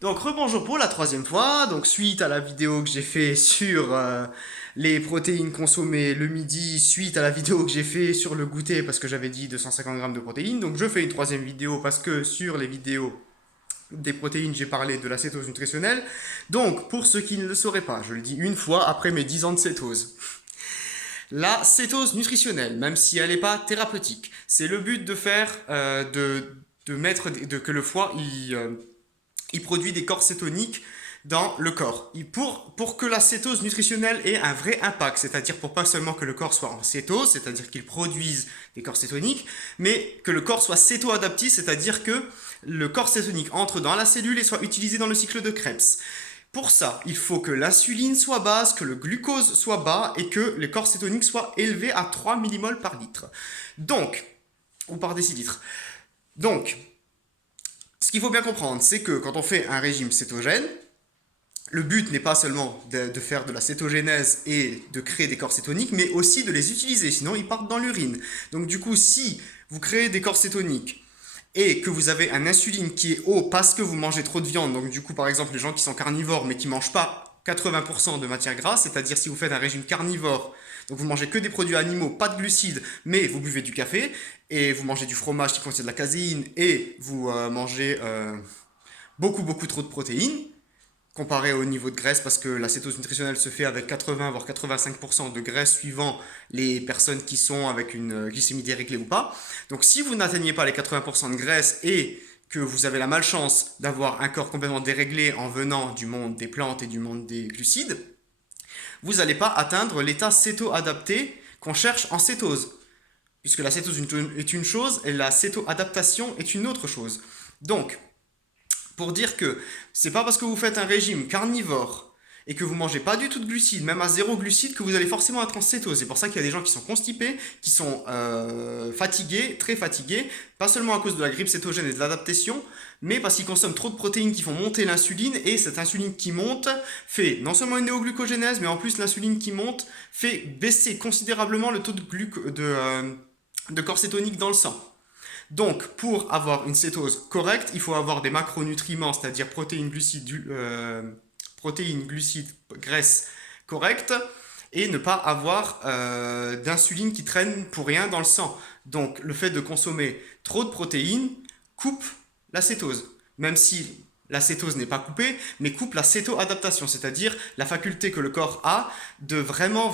Donc rebonjour pour la troisième fois, donc suite à la vidéo que j'ai fait sur les protéines consommées le midi, suite à la vidéo que j'ai fait sur le goûter parce que j'avais dit 250 grammes de protéines, donc je fais une troisième vidéo parce que sur les vidéos des protéines j'ai parlé de la cétose nutritionnelle. Donc pour ceux qui ne le sauraient pas, je le dis une fois après mes 10 ans de cétose. La cétose nutritionnelle, même si elle n'est pas thérapeutique, c'est le but de faire, que le foie il produit des corps cétoniques dans le corps. Pour que la cétose nutritionnelle ait un vrai impact, c'est-à-dire pour pas seulement que le corps soit en cétose, c'est-à-dire qu'il produise des corps cétoniques, mais que le corps soit céto-adaptif, c'est-à-dire que le corps cétonique entre dans la cellule et soit utilisé dans le cycle de Krebs. Pour ça, il faut que l'insuline soit basse, que le glucose soit bas et que les corps cétoniques soient élevés à 3 millimoles par litre. Donc, ou par décilitre. Donc, ce qu'il faut bien comprendre, c'est que quand on fait un régime cétogène, le but n'est pas seulement de faire de la cétogénèse et de créer des corps cétoniques, mais aussi de les utiliser, sinon ils partent dans l'urine. Donc du coup, si vous créez des corps cétoniques et que vous avez un insuline qui est haut parce que vous mangez trop de viande, donc du coup par exemple les gens qui sont carnivores mais qui ne mangent pas 80% de matière grasse, c'est-à-dire si vous faites un régime carnivore, donc vous mangez que des produits animaux, pas de glucides, mais vous buvez du café, et vous mangez du fromage qui contient de la caséine, et vous mangez beaucoup trop de protéines, comparé au niveau de graisse, parce que la cétose nutritionnelle se fait avec 80 voire 85% de graisse suivant les personnes qui sont avec une glycémie déréglée ou pas. Donc si vous n'atteignez pas les 80% de graisse et que vous avez la malchance d'avoir un corps complètement déréglé en venant du monde des plantes et du monde des glucides, vous n'allez pas atteindre l'état céto-adapté qu'on cherche en cétose. Puisque la cétose est une chose et la céto-adaptation est une autre chose. Donc, pour dire que c'est pas parce que vous faites un régime carnivore et que vous mangez pas du tout de glucides, même à zéro glucides, que vous allez forcément être en cétose. C'est pour ça qu'il y a des gens qui sont constipés, qui sont fatigués, très fatigués, pas seulement à cause de la grippe cétogène et de l'adaptation, mais parce qu'ils consomment trop de protéines qui font monter l'insuline, et cette insuline qui monte fait non seulement une néoglucogénèse, mais en plus l'insuline qui monte fait baisser considérablement le taux de corps cétonique dans le sang. Donc, pour avoir une cétose correcte, il faut avoir des macronutriments, c'est-à-dire protéines, glucides, graisses correctes, et ne pas avoir d'insuline qui traîne pour rien dans le sang. Donc, le fait de consommer trop de protéines coupe la cétose, même si la cétose n'est pas coupée, mais coupe la céto-adaptation, c'est-à-dire la faculté que le corps a de vraiment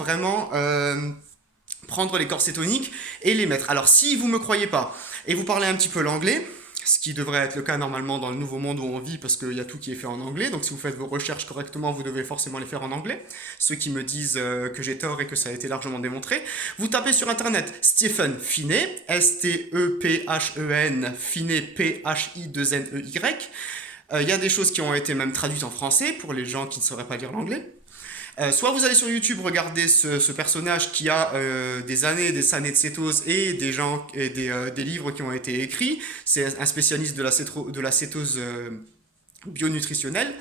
prendre les corps cétoniques et les mettre. Alors si vous ne me croyez pas et vous parlez un petit peu l'anglais, ce qui devrait être le cas normalement dans le nouveau monde où on vit parce qu'il y a tout qui est fait en anglais, donc si vous faites vos recherches correctement, vous devez forcément les faire en anglais. Ceux qui me disent que j'ai tort et que ça a été largement démontré, vous tapez sur internet Stephen Phinney, S-T-E-P-H-E-N, Phinney, P-H-I-2-N-E-Y. Il y a des choses qui ont été même traduites en français pour les gens qui ne sauraient pas lire l'anglais. Soit vous allez sur YouTube regarder ce personnage qui a des années et des années de cétose et des gens et des livres qui ont été écrits. C'est un spécialiste de la cétose bionutritionnelle.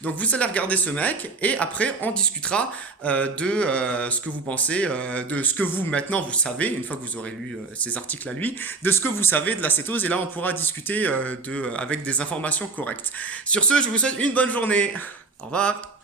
Donc vous allez regarder ce mec et après on discutera de ce que vous pensez, de ce que vous maintenant vous savez, une fois que vous aurez lu ces articles à lui, de ce que vous savez de la cétose, et là on pourra discuter avec des informations correctes. Sur ce, je vous souhaite une bonne journée. Au revoir.